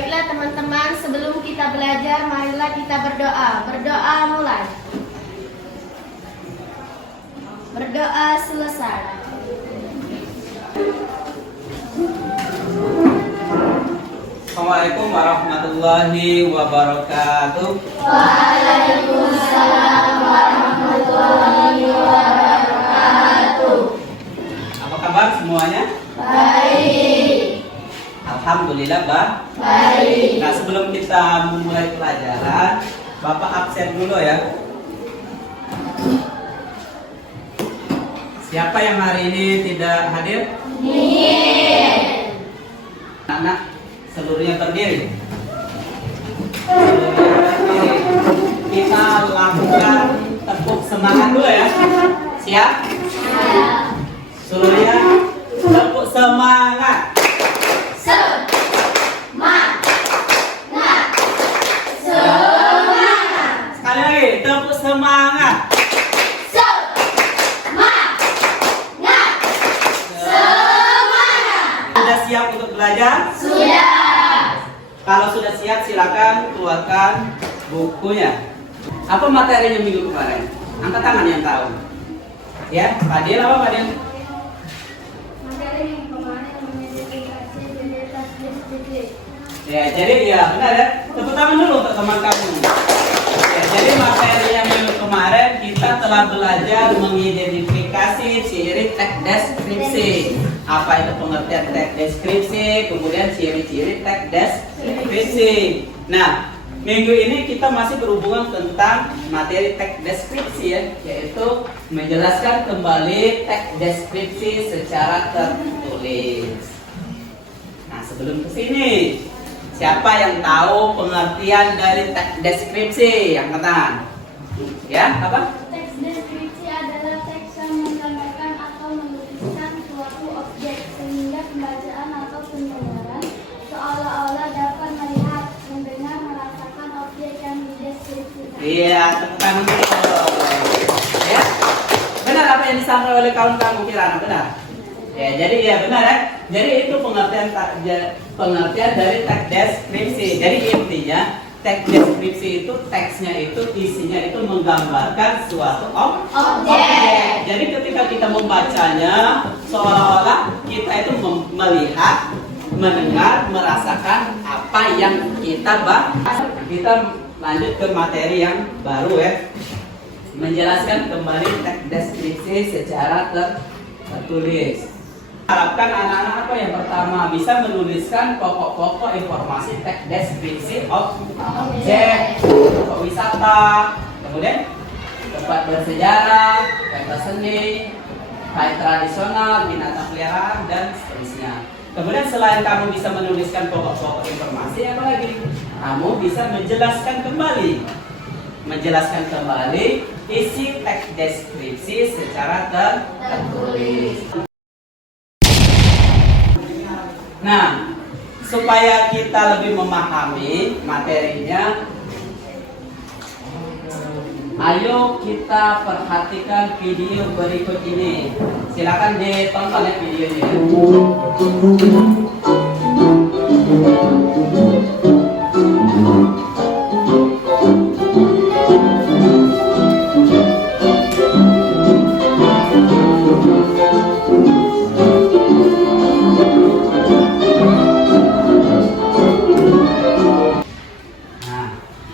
Baiklah teman-teman, sebelum kita belajar, marilah kita berdoa. Berdoa mulai. Berdoa selesai. Assalamualaikum warahmatullahi wabarakatuh. Waalaikumsalam warahmatullahi wabarakatuh. Apa kabar semuanya? Baik. Alhamdulillah, Baik. Nah, sebelum kita memulai pelajaran, Bapak absen dulu ya. Siapa yang hari ini tidak hadir? Anak seluruhnya berdiri. Kita lakukan tepuk semangat dulu ya. Siap? Seluruhnya tepuk semangat. Sekali lagi, tepuk semangat. Sudah siap untuk belajar? Kalau sudah siap, silakan keluarkan bukunya. Apa materinya minggu kemarin? Angkat tangan yang tahu. Ya, Pak Dil, apa Pak Dil? Materi yang kemarin mengidentifikasi identitas distrik. Ya, jadi ya benar ya. Tepuk tangan dulu untuk teman kamu. Ya, jadi materi yang minggu kemarin kita telah belajar mengidentifikasi ciri teks deskripsi. Apa itu pengertian teks deskripsi, kemudian ciri-ciri teks deskripsi. Nah, minggu ini kita masih berhubungan tentang materi teks deskripsi ya, yaitu menjelaskan kembali teks deskripsi secara tertulis. Nah, sebelum ke sini, siapa yang tahu pengertian dari teks deskripsi? Yang tangan. Ya, apa? Teks deskripsi adalah teks yang menggambarkan atau menuliskan suatu objek sehingga pembacaan atau pendengaran seolah-olah dapat melihat, mendengar, merasakan objek yang dideskripsikan. Iya, tepuk tangan dulu. Ya, benar apa yang disampaikan oleh kawan kamu Kirana, benar? Ya, jadi ya benar ya. Jadi itu pengertian dari teks deskripsi. Jadi intinya teks deskripsi itu teksnya itu isinya itu menggambarkan suatu objek. Jadi ketika kita membacanya seolah-olah kita itu melihat, mendengar, merasakan apa yang kita bahas. Kita lanjut ke materi yang baru ya. Menjelaskan kembali teks deskripsi secara tertulis. Harapkan anak-anak apa yang pertama bisa menuliskan pokok-pokok informasi teks deskripsi objek, tempat wisata, kemudian tempat bersejarah, peta seni, kain tradisional, binatang peliharaan dan seterusnya. Kemudian selain kamu bisa menuliskan pokok-pokok informasi, apa lagi? Kamu bisa menjelaskan kembali isi teks deskripsi secara tertulis. Nah, supaya kita lebih memahami materinya, ayo kita perhatikan video berikut ini. Silakan ditonton ya videonya.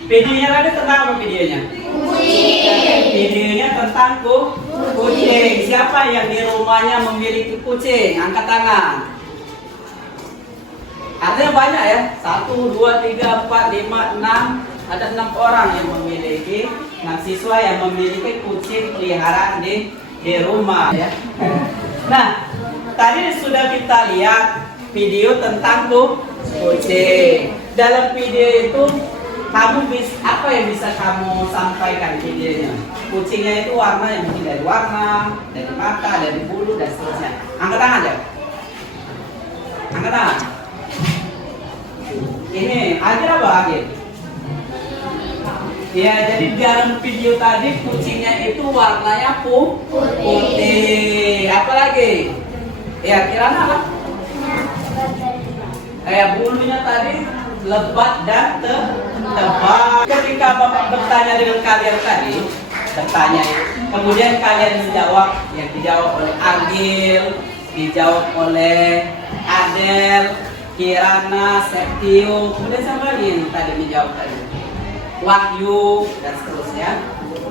Videonya tadi tentang apa videonya? Videonya tentang kucing. Siapa yang di rumahnya memiliki kucing? Angkat tangan. Artinya banyak ya. 1, 2, 3, 4, 5, 6. Ada 6 orang yang memiliki, 6 siswa yang memiliki kucing peliharaan di rumah ya. Nah, tadi sudah kita lihat video tentang kucing. Dalam video itu kamu bisa apa yang bisa kamu sampaikan videonya? Kucingnya itu warna yang mungkin dari warna, dari mata, dari bulu dan seterusnya. Angkat tangan ya. Angkat tangan. Ini Agil apa Agil? Ya, jadi dalam video tadi kucingnya itu warnanya putih. Apa lagi? Ya, Kirana apa? Kayak bulunya tadi lebat dan tebal. Ketika Bapak bertanya dengan kalian tadi, bertanya, kemudian kalian menjawab, yang dijawab oleh Agil, dijawab oleh Adel, Kirana, Septio, kemudian siapa lagi yang tadi menjawab tadi? Wahyu, dan seterusnya.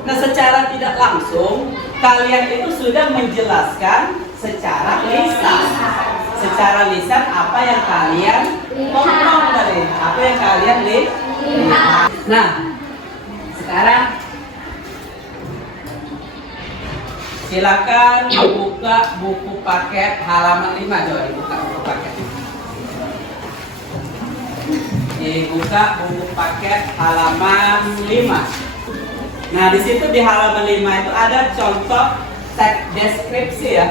Nah, secara tidak langsung kalian itu sudah menjelaskan secara lisan. Secara lisan apa yang kalian ngomong tadi, apa yang kalian lihat. Nah, sekarang silakan buka buku paket halaman 5. Coba dibuka buku paket. Dibuka buku paket halaman 5. Nah, di situ di halaman 5 itu ada contoh teks deskripsi ya.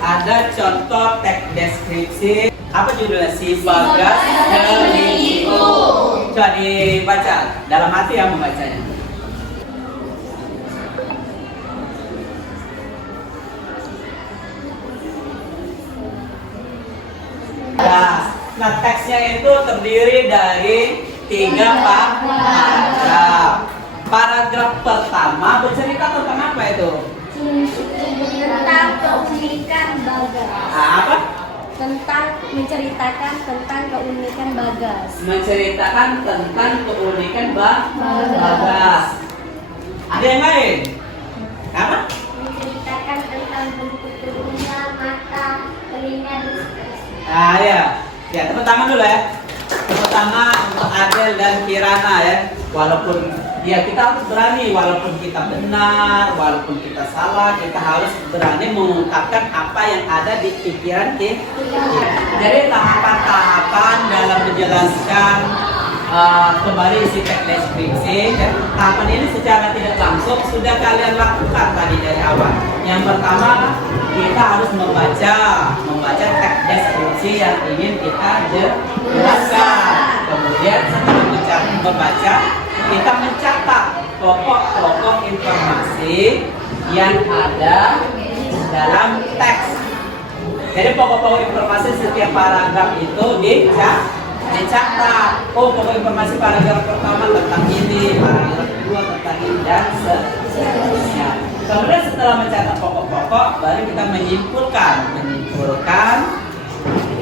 Ada contoh teks deskripsi. Apa judulnya? Si Bagas Selingkuh. Coba dibaca dalam hati yang membacanya. Nah, teksnya itu terdiri dari 3 paragraf. Paragraf pertama bercerita tentang apa itu? Tentang keunikan Bagas. Apa? Menceritakan tentang keunikan Bagas. Menceritakan tentang keunikan Bagas. Ada yang lain? Apa? Menceritakan tentang bentuk tubuhnya, mata, telinga, dan seterusnya. Ya. Ya, tepuk tangan dulu ya. Tepuk tangan untuk Adel dan Kirana ya. Walaupun ya kita harus berani, walaupun kita benar, walaupun kita salah, kita harus berani mengungkapkan apa yang ada di pikiran kita. Jadi tahapan-tahapan dalam menjelaskan kembali isi teks deskripsi ya. Tahapan ini secara tidak langsung sudah kalian lakukan tadi dari awal. Yang pertama, kita harus membaca teks deskripsi yang ingin kita jelaskan. Kemudian setelah membaca, kita mencatat pokok-pokok informasi yang ada dalam teks. Jadi pokok-pokok informasi setiap paragraf itu dicatat. Oh, pokok informasi paragraf pertama tentang ini, paragraf kedua tentang ini, dan seterusnya. Kemudian setelah mencatat pokok-pokok, baru kita menyimpulkan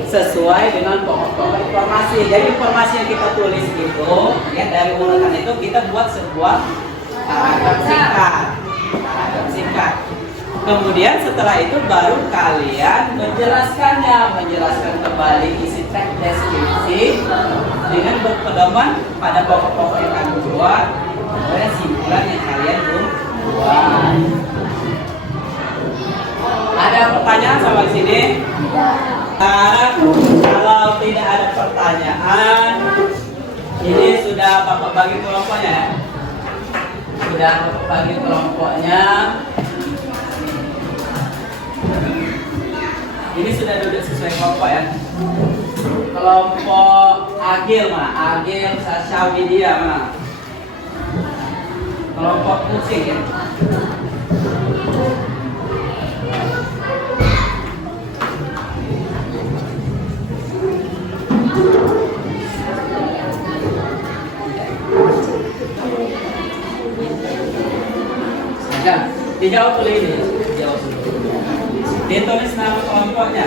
sesuai dengan pokok-pokok informasi. Jadi informasi yang kita tulis itu, ya dari urutan itu kita buat sebuah paragraf singkat. Kemudian setelah itu baru kalian menjelaskan kembali isi teks deskripsi dengan berpedoman pada pokok-pokok yang kalian buat, kemudian simpulan yang kalian buat. Ada pertanyaan sampai sini? Kalau tidak ada pertanyaan, ini sudah Bapak bagi kelompoknya ya? Sudah Bapak bagi kelompoknya. Ini sudah duduk sesuai kelompok ya. Kelompok Agil mana? Agil, Sasha, Widya mana? Kelompok Kucing ya. Dijawab oleh ini. Dijawab dulu. Ditulis nama kelompoknya.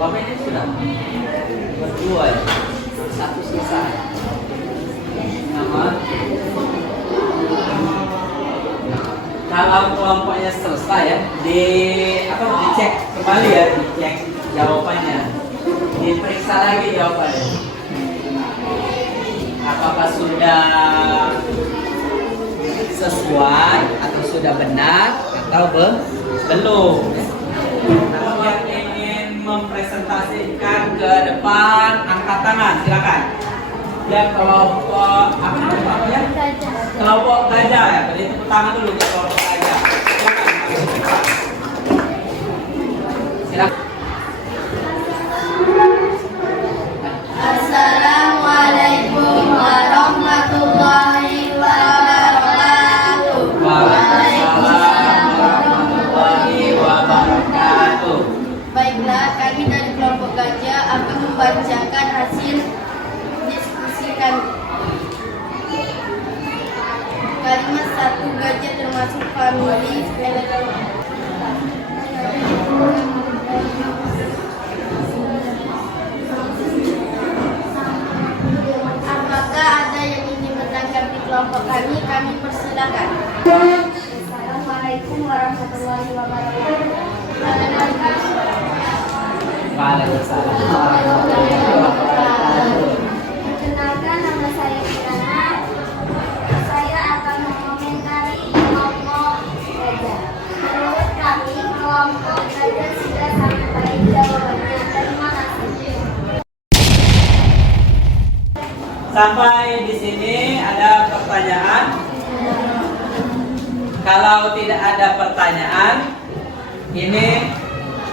Bapak ini sudah berdua ya, satu sisa. Nama. Kalau kelompoknya selesai ya, dicek kembali ya, dicek jawabannya, diperiksa lagi jawabannya. Apakah sudah sesuai atau sudah benar atau belum? Yang ingin mempresentasikan ke depan, angkat tangan, silakan. yang kelompok apa namanya? Gajah. Kelompok gajah ya. Beri tepuk tangan dulu ke kelompok gajah. Silakan. Assalamualaikum warahmatullahi wabarakatuh. Waalaikumsalam warahmatullahi wabarakatuh. Baiklah, kami dari kelompok gajah akan membacakan hasil diskusi kami. Kalimat 1, gajah termasuk famili Apakah ada yang ingin menanggapi kelompok kami? Kami persilakan. Assalamualaikum warahmatullahi wabarakatuh. Waalaikumsalam warahmatullahi wabarakatuh. Perkenalkan, nama saya Kirana. Saya akan mengomentari kelompok gajah. Menurut kami, kelompok gajah sudah sangat baik jawabannya. Terima kasih. Sampai di sini ada pertanyaan? Kalau tidak ada pertanyaan, ini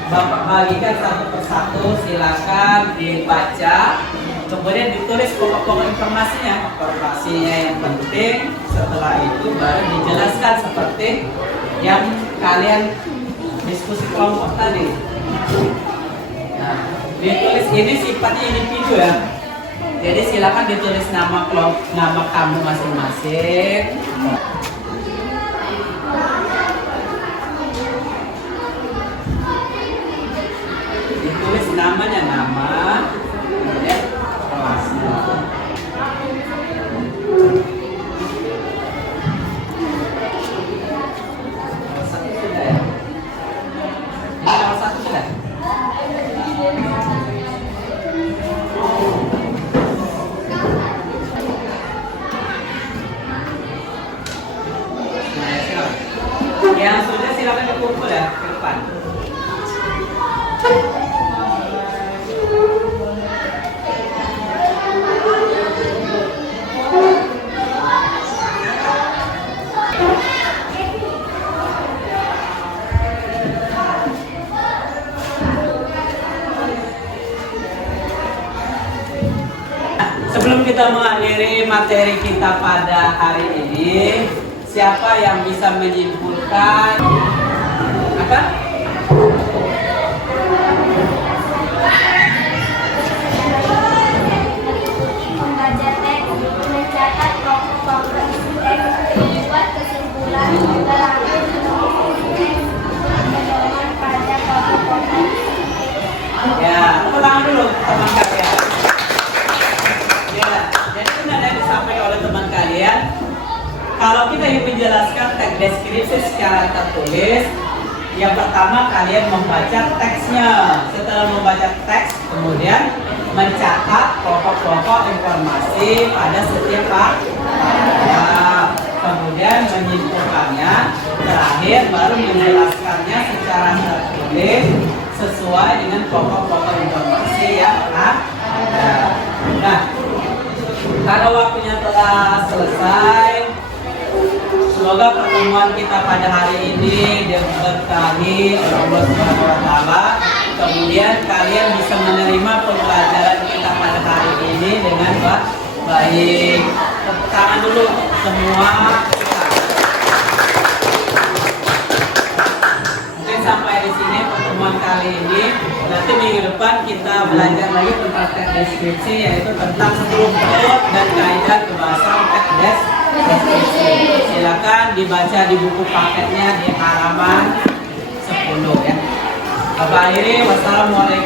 Bapak bagikan satu persatu, silakan dibaca, kemudian ditulis pokok-pokok informasinya, informasinya yang penting. Setelah itu baru dijelaskan seperti yang kalian diskusi kelompok tadi. Nah, ditulis ini sifatnya individu ya. Jadi silakan ditulis nama kelompok, nama kamu masing-masing. Ditulis namanya, nama, kemudian kelasnya. Satu sudah ya? Ini nomor 1 sudah? Nah, ya, silakan. Yang sudah silakan dikumpul ya ke depan. Sebelum kita mengakhiri materi kita pada hari ini, siapa yang bisa menyimpulkan apa? Membaca teks, mencatat pokok-pokok isi teks, membuat kesimpulan, terakhir menulis teks berpedoman pada pokok-pokok isi teks. Ya, tepuk tangan dulu teman kalian. Ya, jadi benar yang disampaikan oleh teman kalian. Kalau kita ingin menjelaskan teks deskripsi secara tertulis, yang pertama kalian membaca teksnya. Setelah membaca teks, kemudian mencatat pokok-pokok informasi pada setiap paragraf. Kemudian menyimpulkannya. Terakhir baru menjelaskannya secara tertulis sesuai dengan pokok-pokok informasi yang ada. Nah, karena waktunya telah selesai, semoga pertemuan kita pada hari ini diberkahi oleh Allah Subhanahu wa taala. Kemudian kalian bisa menerima pembelajaran kita pada hari ini dengan baik. Tepuk tangan dulu semua. Mungkin sampai di sini pertemuan kali ini. Nanti minggu depan kita belajar lagi tentang teks deskripsi, yaitu tentang 10 bentuk dan kaidah kebahasaan teks deskripsi. Silakan dibaca di buku paketnya di halaman 10 ya. Bapak akhiri, wassalamualaikum.